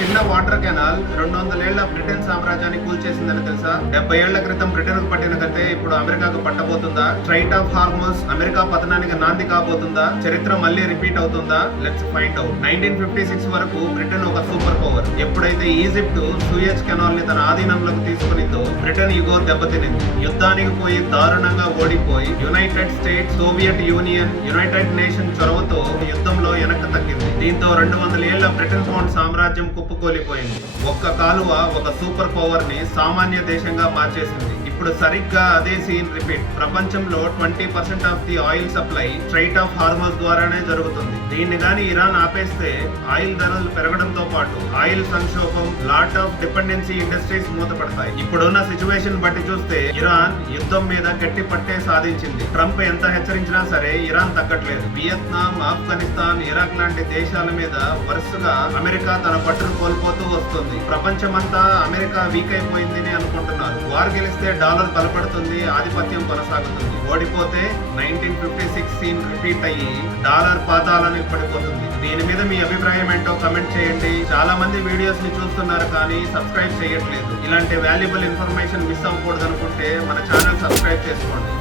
చిన్న water canal 200 ఏళ్ల Britain సామ్రాజ్యాన్ని కూల్చేసిందని తెలుసా? 70 ఏళ్ల క్రితం బ్రిటన్ పట్టిన కథే ఇప్పుడు అమెరికాకు పట్టబోతుందా? స్ట్రైట్ ఆఫ్ హార్మోస్ అమెరికా పతనానికి నాంది కాబోతుందా? చరిత్ర మళ్ళీ రిపీట్ అవుతుందా? Let's find out. 1956 వరకు బ్రిటన్ ఒక సూపర్ పవర్. ఎప్పుడైతే ఈజిప్ట్ సూయజ్ కెనాల్ ని తన ఆధీనంలోకి తీసుకునిందో బ్రిటన్ ఇగో దెబ్బతినింది. యుద్ధానికి పోయి దారుణంగా ఓడిపోయి United states, Soviet union, United nation చొరవతో యుద్ధంలో వెనక్కి తగ్గింది. దీంతో 200 ఏళ్ల బ్రిటన్ పౌండ్ సామ్రాజ్యం కుప్పకూలిపోయింది. ఒక్క కాలువ ఒక సూపర్ పవర్ ని సామాన్య దేశంగా మార్చేసింది. ఇప్పుడు సరిగ్గా అదే సీన్ రిపీట్. ప్రపంచంలో 20% of the oil supply strait of Hormuz ద్వారానే జరుగుతుంది. దీన్ని గాని ఇరాన్ ఆపేస్తే ఆయిల్ ధరలు పెరగడంతో పాటు ఆయిల్ సంక్షోభం, లాట్ ఆఫ్ డిపెండెన్సీ ఇండస్ట్రీస్ మూతపడతాయి. ఇప్పుడున్న సిచ్యువేషన్ బట్టి చూస్తే ఇరాన్ యుద్ధం మీద గట్టి పట్టే సాధించింది. ట్రంప్ ఎంత హెచ్చరించినా సరే ఇరాన్ తగ్గట్లేదు. వియత్నాం, ఆఫ్ఘనిస్తాన్, ఇరాక్ లాంటి దేశాల మీద వరుసగా అమెరికా తన పట్టును కోల్పోతూ వస్తుంది. ప్రపంచమంతా అమెరికా వీక్ అయిపోయిందని అనుకుంటున్నారు. వార్ గెలిస్తే డాలర్ బలపడుతుంది, ఆధిపత్యం కొనసాగుతుంది. ఓడిపోతే 1956 సీన్ రిపీట్ అయ్యి డాలర్ పాతాలని పడిపోతుంది. దీని మీద మీ అభిప్రాయం ఏంటో కమెంట్ చేయండి. చాలా మంది వీడియోస్ ని చూస్తున్నారు కానీ సబ్స్క్రైబ్ చేయట్లేదు. ఇలాంటి వాల్యుబుల్ ఇన్ఫర్మేషన్ మిస్ అవ్వకూడదు అనుకుంటే మన ఛానల్ సబ్స్క్రైబ్ చేసుకోండి.